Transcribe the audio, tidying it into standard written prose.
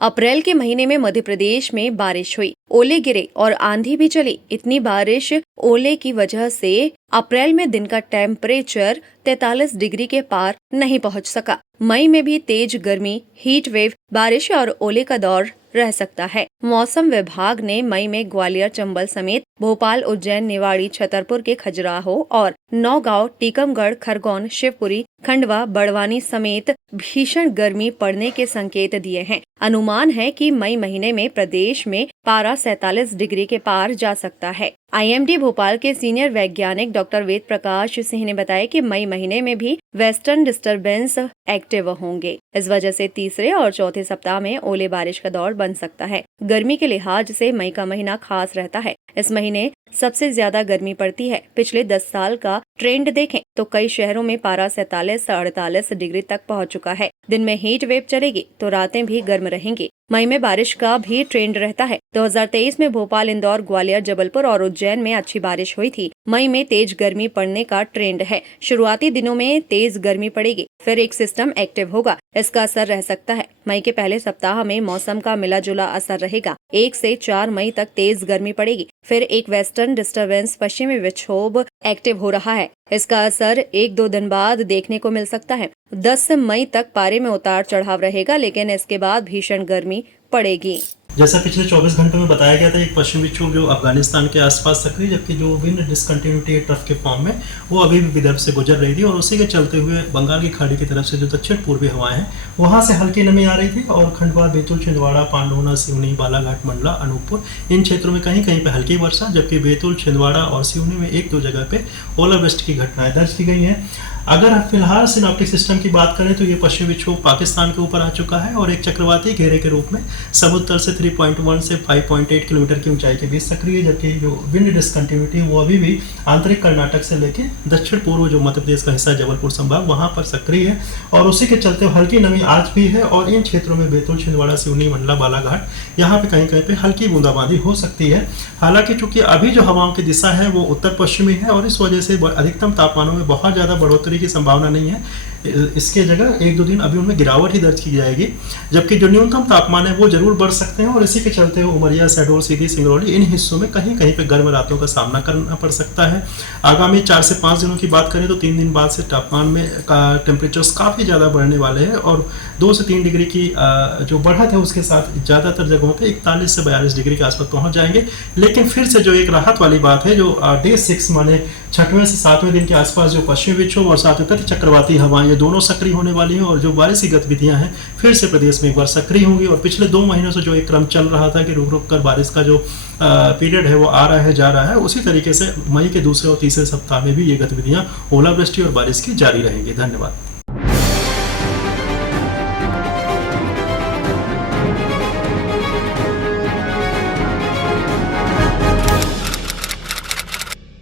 अप्रैल के महीने में मध्य प्रदेश में बारिश हुई, ओले गिरे और आंधी भी चली। इतनी बारिश ओले की वजह से अप्रैल में दिन का टेम्परेचर 43 डिग्री के पार नहीं पहुंच सका। मई में भी तेज गर्मी, हीट वेव, बारिश और ओले का दौर रह सकता है। मौसम विभाग ने मई में ग्वालियर, चंबल समेत भोपाल, उज्जैन, निवाड़ी, छतरपुर के खजुराहो और नौगांव, टीकमगढ़, खरगोन, शिवपुरी, खंडवा, बड़वानी समेत भीषण गर्मी पड़ने के संकेत दिए हैं। अनुमान है कि मई महीने में प्रदेश में पारा 47 डिग्री के पार जा सकता है। आईएमडी भोपाल के सीनियर वैज्ञानिक डॉक्टर वेद प्रकाश सिंह ने बताया कि मई महीने में भी वेस्टर्न डिस्टरबेंस एक्टिव होंगे। इस वजह से तीसरे और चौथे सप्ताह में ओले बारिश का दौर बन सकता है। गर्मी के लिहाज से मई का महीना खास रहता है। इस महीने सबसे ज्यादा गर्मी पड़ती है। पिछले 10 साल का ट्रेंड देखें तो कई शहरों में पारा 47 से 48 डिग्री तक पहुंच चुका है। दिन में हीट वेव चलेगी तो रातें भी गर्म रहेंगी। मई में बारिश का भी ट्रेंड रहता है। 2023 में भोपाल, इंदौर, ग्वालियर, जबलपुर और उज्जैन में अच्छी बारिश हुई थी। मई में तेज गर्मी पड़ने का ट्रेंड है। शुरुआती दिनों में तेज गर्मी पड़ेगी, फिर एक सिस्टम एक्टिव होगा, इसका असर रह सकता है। मई के पहले सप्ताह में मौसम का मिला जुला असर रहेगा। 1 से 4 मई तक तेज गर्मी पड़ेगी, फिर एक वेस्टर्न डिस्टरबेंस पश्चिमी विक्षोभ एक्टिव हो रहा है। इसका असर 1-2 दिन बाद देखने को मिल सकता है। 10 मई तक पारे में उतार चढ़ाव रहेगा, लेकिन इसके बाद भीषण गर्मी पड़ेगी। जैसा पिछले 24 घंटों में बताया गया था, एक पश्चिमी विक्षोभ जो अफगानिस्तान के आसपास सक्रिय, जबकि जो विंड डिसकंटिन्यूटी है ट्रफ के फॉर्म में, वो अभी भी विदर्भ से गुजर रही थी और उसी के चलते हुए बंगाल की खाड़ी की तरफ से जो दक्षिण पूर्वी हवाएं हैं वहां से हल्की नमी आ रही थी और खंडवा, बैतूल, छिंदवाड़ा, पांडवना, सिवनी, बालाघाट, मंडला, अनूपपुर, इन क्षेत्रों में कहीं कहीं पे हल्की वर्षा, जबकि बैतूल, छिंदवाड़ा और सिवनी में 1-2 जगह पे ओलावृष्टि की घटनाएं दर्ज की गई हैं। अगर फिलहाल सिनॉप्टिक सिस्टम की बात करें तो ये पश्चिमी विक्षोभ पाकिस्तान के ऊपर आ चुका है और एक चक्रवाती घेरे के रूप में समुद्र तल से 3.1 से 5.8 किलोमीटर की ऊंचाई के बीच सक्रिय है, जबकि जो विंड डिसकंटिन्यूटी वो अभी भी आंतरिक कर्नाटक से लेके दक्षिण पूर्व जो मध्य प्रदेश का हिस्सा जबलपुर संभाग वहां पर सक्रिय है और उसी के चलते हल्की नमी आज भी है और इन क्षेत्रों में बैतूल, छिंदवाड़ा, सिवनी, मंडला, बालाघाट यहाँ पे कहीं कहीं पे हल्की बूंदाबांदी हो सकती है। हालांकि चूंकि अभी जो हवाओं की दिशा है वो उत्तर पश्चिमी है और इस वजह से अधिकतम तापमानों में बहुत ज्यादा बढ़ोतरी की संभावना नहीं है। इसके जगह 1-2 दिन अभी उनमें गिरावट ही दर्ज की जाएगी, जबकि जो न्यूनतम तापमान है वो जरूर बढ़ सकते हैं और इसी के चलते उमरिया, शहडोल, सीधी, सिंगरौली इन हिस्सों में कहीं कहीं पे गर्म रातों का सामना करना पड़ सकता है। आगामी 4 से 5 दिनों की बात करें तो 3 दिन बाद से तापमान में टेम्परेचर्स काफी ज्यादा बढ़ने वाले हैं और 2 से 3 डिग्री की जो बढ़त है उसके साथ ज्यादातर जगहों पे 41 से 42 डिग्री के आसपास पहुंच जाएंगे। लेकिन फिर से जो एक राहत वाली बात है, जो डे 6 माने 6वें से 7वें दिन के आसपास जो पश्चिमी विक्षोभ और साथ में चक्रवाती हवाएं ये दोनों सक्रिय होने वाली हैं और जो बारिश की गतिविधियां हैं फिर से प्रदेश में एक बार सक्रिय होंगी और पिछले 2 महीनों से जो एक क्रम चल रहा था कि रुक रुक कर बारिश का जो पीरियड है वो आ रहा है, जा रहा है, उसी तरीके से मई के दूसरे और तीसरे सप्ताह में भी ये गतिविधियां ओलावृष्टि और बारिश की जारी रहेंगी। धन्यवाद।